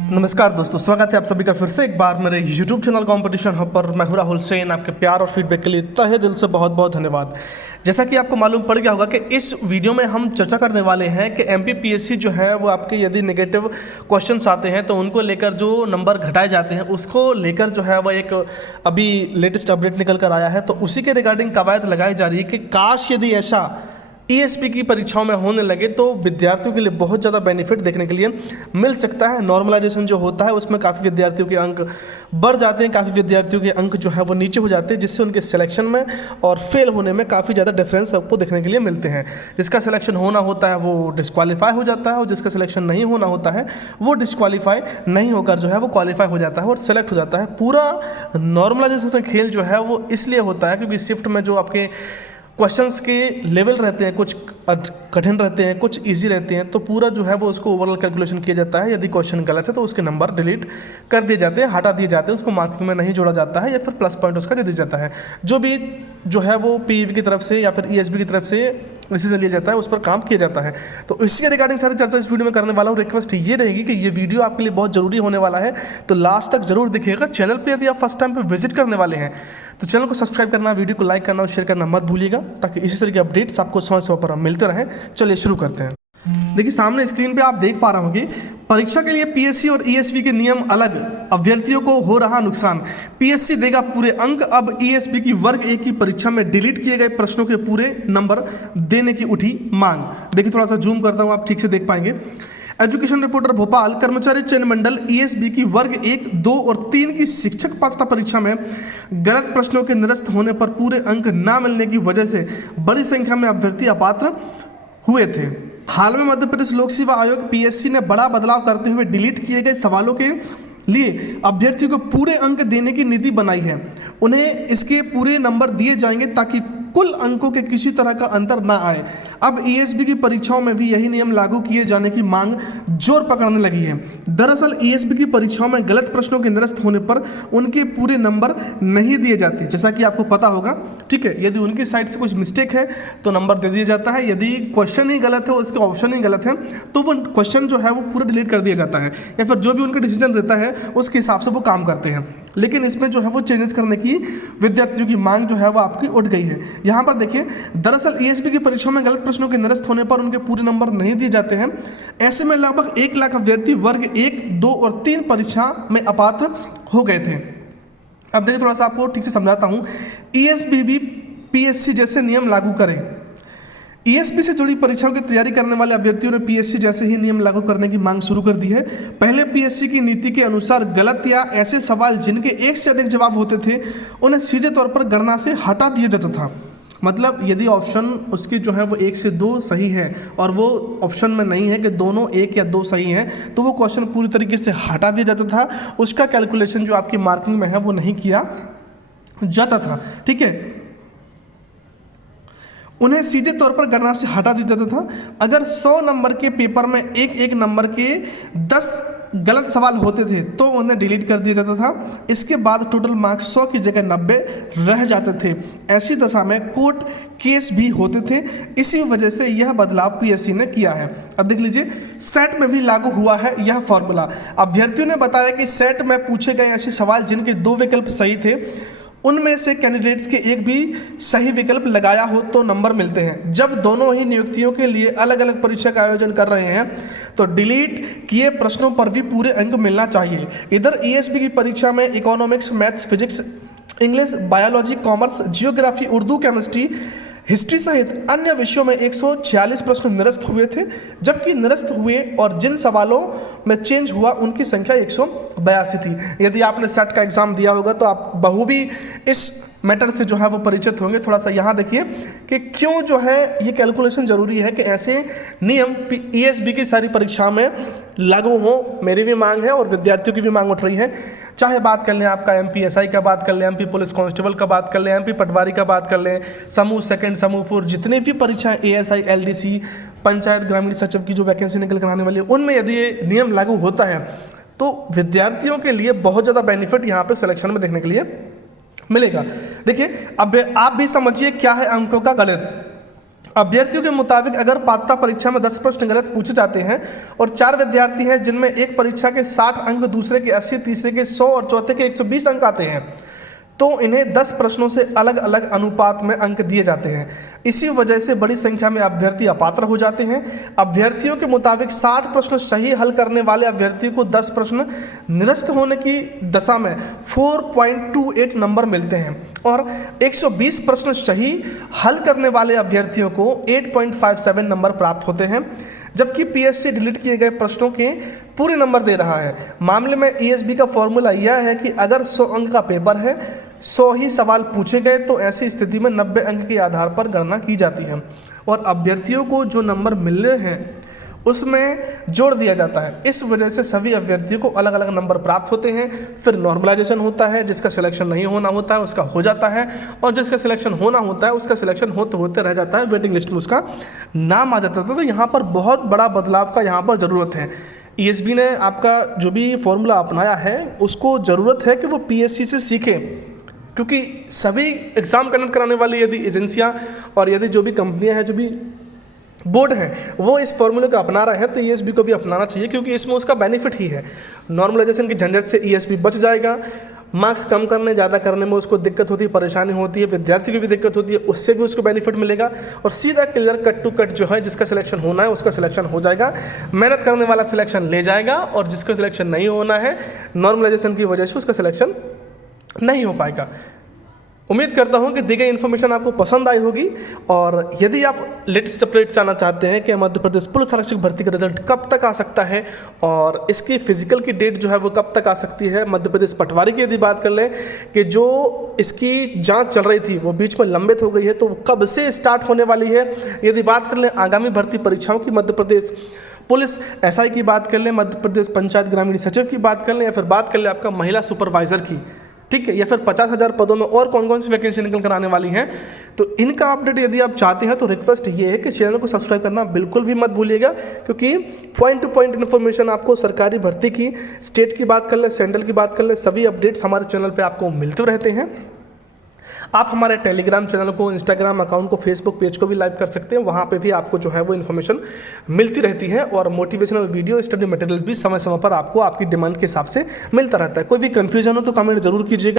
नमस्कार दोस्तों, स्वागत है आप सभी का फिर से एक बार मेरे YouTube चैनल कंपटीशन हब पर। मैं हूं राहुल सेन। आपके प्यार और फीडबैक के लिए तहे दिल से बहुत बहुत धन्यवाद। जैसा कि आपको मालूम पड़ गया होगा कि इस वीडियो में हम चर्चा करने वाले हैं कि MPPSC जो है वो आपके यदि नेगेटिव क्वेश्चंस आते हैं तो उनको लेकर जो नंबर घटाए जाते हैं उसको लेकर जो है वो एक अभी लेटेस्ट अपडेट निकल कर आया है। तो उसी के रिगार्डिंग कवायद लगाई जा रही है कि काश यदि ऐसा ESP की परीक्षाओं में होने लगे तो विद्यार्थियों के लिए बहुत ज़्यादा बेनिफिट देखने के लिए मिल सकता है। नॉर्मलाइजेशन जो होता है उसमें काफ़ी विद्यार्थियों के अंक बढ़ जाते हैं, काफ़ी विद्यार्थियों के अंक जो है वो नीचे हो जाते हैं, जिससे उनके सिलेक्शन में और फेल होने में काफ़ी ज़्यादा डिफरेंस आपको देखने के लिए मिलते हैं। जिसका सिलेक्शन होना होता है वो डिस्क्वालीफाई हो जाता है और जिसका सिलेक्शन नहीं होना होता है वो डिस्क्वालीफाई नहीं होकर जो है वो क्वालिफाई हो जाता है और सेलेक्ट हो जाता है। पूरा नॉर्मलाइजेशन का खेल जो है वो इसलिए होता है क्योंकि शिफ्ट में जो आपके क्वेश्चंस के लेवल रहते हैं, कुछ कठिन रहते हैं, कुछ इजी रहते हैं, तो पूरा जो है वो उसको ओवरऑल कैलकुलेशन किया जाता है। यदि क्वेश्चन गलत है तो उसके नंबर डिलीट कर दिए जाते हैं, हटा दिए जाते हैं, उसको मार्किंग में नहीं जोड़ा जाता है या फिर प्लस पॉइंट उसका दे दिया जाता है। जो भी जो है वो PEV की तरफ से या फिर ESB की तरफ से डिसीजन लिया जाता है उस पर काम किया जाता है। तो इसी के रिगार्डिंग सारी चर्चा इस वीडियो में करने वाला हूँ। रिक्वेस्ट ये रहेगी कि ये वीडियो आपके लिए बहुत ज़रूरी होने वाला है, तो लास्ट तक जरूर देखिएगा। चैनल पर यदि आप फर्स्ट टाइम पर विजिट करने वाले हैं तो चैनल को सब्सक्राइब करना, वीडियो को लाइक करना और शेयर करना मत भूलिएगा, ताकि इसी तरह के अपडेट्स आपको समय पर मिलते रहें। चलिए शुरू करते हैं। देखिए सामने स्क्रीन पे आप देख पा रहे होंगे, परीक्षा के लिए PSC और ESB के नियम अलग, अभ्यर्थियों को हो रहा नुकसान। PSC देगा पूरे अंक, अब ESB की वर्ग 1 की परीक्षा में डिलीट किए गए प्रश्नों के पूरे नंबर देने की उठी मांग। देखिए थोड़ा सा जूम करता हूँ, आप ठीक से देख पाएंगे। एजुकेशन रिपोर्टर भोपाल, कर्मचारी चयन मंडल ESB की वर्ग 1, 2 और 3 की शिक्षक पात्रता परीक्षा में गलत प्रश्नों के निरस्त होने पर पूरे अंक न मिलने की वजह से बड़ी संख्या में अभ्यर्थी अपात्र हुए थे। हाल में मध्य प्रदेश लोक सेवा आयोग PSC ने बड़ा बदलाव करते हुए डिलीट किए गए सवालों के लिए अभ्यर्थियों को पूरे अंक देने की नीति बनाई है। उन्हें इसके पूरे नंबर दिए जाएंगे ताकि कुल अंकों के किसी तरह का अंतर ना आए। अब ESB की परीक्षाओं में भी यही नियम लागू किए जाने की मांग जोर पकड़ने लगी है। दरअसल ESB की परीक्षाओं में गलत प्रश्नों के निरस्त होने पर उनके पूरे नंबर नहीं दिए जाते, जैसा कि आपको पता होगा। ठीक है, यदि उनकी साइड से कुछ मिस्टेक है तो नंबर दे दिया जाता है, यदि क्वेश्चन ही गलत है, उसके ऑप्शन ही गलत है, तो वो क्वेश्चन जो है वो पूरा डिलीट कर दिया जाता है, या फिर जो भी उनका डिसीजन रहता है उसके हिसाब से वो काम करते हैं। लेकिन इसमें जो है वो चेंजेस करने की विद्यार्थियों की मांग जो है वो आपकी उठ गई है। यहाँ पर देखिए, दरअसल ESB की परीक्षाओं में गलत प्रश्नों के निरस्त होने पर उनके पूरे नंबर नहीं दिए जाते हैं। ऐसे में लगभग 1 लाख अभ्यर्थी वर्ग 1, 2 और 3 परीक्षा में अपात्र हो गए थे। अब देखिए थोड़ा सा आपको ठीक से समझाता हूँ। ESB भी PSC जैसे नियम लागू करें। ESP से जुड़ी परीक्षाओं की तैयारी करने वाले अभ्यर्थियों ने PSC जैसे ही नियम लागू करने की मांग शुरू कर दी है। पहले PSC की नीति के अनुसार गलत या ऐसे सवाल जिनके एक से अधिक जवाब होते थे उन्हें सीधे तौर पर गणना से हटा दिया जाता था। मतलब यदि ऑप्शन उसकी जो है वो 1 से 2 सही है और वो ऑप्शन में नहीं है कि दोनों 1 या 2 सही हैं, तो वो क्वेश्चन पूरी तरीके से हटा दिया जाता था। उसका कैलकुलेशन जो आपकी मार्किंग में है वो नहीं किया जाता था। ठीक है, उन्हें सीधे तौर पर गणना से हटा दिया जाता था। अगर 100 नंबर के पेपर में एक नंबर के 10 गलत सवाल होते थे तो उन्हें डिलीट कर दिया जाता था। इसके बाद टोटल मार्क्स 100 की जगह 90 रह जाते थे। ऐसी दशा में कोर्ट केस भी होते थे। इसी वजह से यह बदलाव PSC ने किया है। अब देख लीजिए, सेट में भी लागू हुआ है यह फॉर्मूला। अभ्यर्थियों ने बताया कि सेट में पूछे गए ऐसे सवाल जिनके 2 विकल्प सही थे, उनमें से कैंडिडेट्स के एक भी सही विकल्प लगाया हो तो नंबर मिलते हैं। जब दोनों ही नियुक्तियों के लिए अलग अलग परीक्षा का आयोजन कर रहे हैं तो डिलीट किए प्रश्नों पर भी पूरे अंक मिलना चाहिए। इधर ESB की परीक्षा में economics, maths, physics, English, biology, commerce, geography, Urdu, chemistry, history सहित अन्य विषयों में 146 प्रश्न निरस्त हुए थे, जबकि निरस्त हुए और जिन सवालों में चेंज हुआ उनकी संख्या 182 थी। यदि आपने सेट का एग्जाम दिया होगा तो आप बखूबी इस मैटर से जो है वो परिचित होंगे। थोड़ा सा यहाँ देखिए कि क्यों जो है ये कैलकुलेशन ज़रूरी है कि ऐसे नियम ESB की सारी परीक्षा में लागू हो। मेरी भी मांग है और विद्यार्थियों की भी मांग उठ रही है। चाहे बात कर लें आपका MP SI का बात कर लें, MP पुलिस कांस्टेबल का बात कर लें, MP पटवारी का बात कर लें, समूह 2, समूह 4, जितनी भी परीक्षाएं ASI, LDC, पंचायत ग्रामीण सचिव की जो वैकेंसी निकल कर आने वाली है, उनमें यदि ये नियम लागू होता है तो विद्यार्थियों के लिए बहुत ज़्यादा बेनिफिट यहाँ पर सिलेक्शन में देखने के लिए मिलेगा। देखिए, अब आप भी समझिए क्या है अंकों का गणित। अभ्यर्थियों के मुताबिक अगर पात्रता परीक्षा में 10 प्रश्न गलत पूछे जाते हैं और 4 विद्यार्थी हैं जिनमें एक परीक्षा के 60 अंक, दूसरे के 80, तीसरे के 100 और चौथे के 120 अंक आते हैं, तो इन्हें 10 प्रश्नों से अलग अलग अनुपात में अंक दिए जाते हैं। इसी वजह से बड़ी संख्या में अभ्यर्थी अपात्र हो जाते हैं। अभ्यर्थियों के मुताबिक 60 प्रश्न सही हल करने वाले अभ्यर्थी को 10 प्रश्न निरस्त होने की दशा में 4.28 नंबर मिलते हैं और 120 प्रश्न सही हल करने वाले अभ्यर्थियों को 8.57 नंबर प्राप्त होते हैं, जबकि पीएससी डिलीट किए गए प्रश्नों के पूरे नंबर दे रहा है। मामले में ईएसबी का फॉर्मूला यह है कि अगर 100 अंक का पेपर है, 100 ही सवाल पूछे गए, तो ऐसी स्थिति में 90 अंक के आधार पर गणना की जाती है और अभ्यर्थियों को जो नंबर मिलने हैं उसमें जोड़ दिया जाता है। इस वजह से सभी अभ्यर्थियों को अलग अलग नंबर प्राप्त होते हैं। फिर नॉर्मलाइजेशन होता है, जिसका सिलेक्शन नहीं होना होता है उसका हो जाता है, और जिसका सिलेक्शन होना होता है उसका सिलेक्शन होते होते रह जाता है, वेटिंग लिस्ट में उसका नाम आ जाता है। तो यहाँ पर बहुत बड़ा बदलाव का यहाँ पर ज़रूरत है। ईएसबी ने आपका जो भी फॉर्मूला अपनाया है उसको ज़रूरत है कि वो पीएससी से सीखें, क्योंकि सभी एग्ज़ाम कंडक्ट कराने वाली यदि एजेंसियाँ और यदि जो भी कंपनियाँ हैं, जो भी बोर्ड हैं, वो इस फॉर्मूले को अपना रहे हैं, तो ईएसबी को भी अपनाना चाहिए, क्योंकि इसमें उसका बेनिफिट ही है। नॉर्मलाइजेशन की झंझट से ईएसबी बच जाएगा। मार्क्स कम करने ज़्यादा करने में उसको दिक्कत होती है, परेशानी होती है, विद्यार्थी की भी दिक्कत होती है, उससे भी उसको बेनिफिट मिलेगा और सीधा क्लियर कट टू कट जो है जिसका सिलेक्शन होना है उसका सिलेक्शन हो जाएगा। मेहनत करने वाला सिलेक्शन ले जाएगा और जिसका सिलेक्शन नहीं होना है नॉर्मलाइजेशन की वजह से उसका सिलेक्शन नहीं हो पाएगा। उम्मीद करता हूं कि दी गई इन्फॉर्मेशन आपको पसंद आई होगी, और यदि आप लेटेस्ट अपडेट्स जानना चाहते हैं कि मध्य प्रदेश पुलिस आरक्षक भर्ती का रिजल्ट कब तक आ सकता है और इसकी फिजिकल की डेट जो है वो कब तक आ सकती है, मध्य प्रदेश पटवारी की यदि बात कर लें कि जो इसकी जांच चल रही थी वो बीच में लंबित हो गई है, तो कब से स्टार्ट होने वाली है, यदि बात कर लें आगामी भर्ती परीक्षाओं की, मध्य प्रदेश पुलिस एसआई की बात कर लें, मध्य प्रदेश पंचायत ग्रामीण सचिव की बात कर लें, या फिर बात कर लें आपका महिला सुपरवाइजर की, ठीक है, या फिर 50,000 पदों में और कौन कौन सी वैकेंसी निकल कर आने वाली हैं, तो इनका अपडेट यदि आप चाहते हैं तो रिक्वेस्ट ये है कि चैनल को सब्सक्राइब करना बिल्कुल भी मत भूलिएगा, क्योंकि पॉइंट टू पॉइंट इन्फॉर्मेशन आपको सरकारी भर्ती की, स्टेट की बात कर लें, सेंट्रल की बात कर लें, सभी अपडेट्स हमारे चैनल पर आपको मिलते रहते हैं। आप हमारे टेलीग्राम चैनल को, इंस्टाग्राम अकाउंट को, फेसबुक पेज को भी लाइक कर सकते हैं, वहाँ पे भी आपको जो है वो इन्फॉर्मेशन मिलती रहती है और मोटिवेशनल वीडियो, स्टडी मटेरियल भी समय समय पर आपको आपकी डिमांड के हिसाब से मिलता रहता है। कोई भी कन्फ्यूजन हो तो कमेंट जरूर कीजिएगा।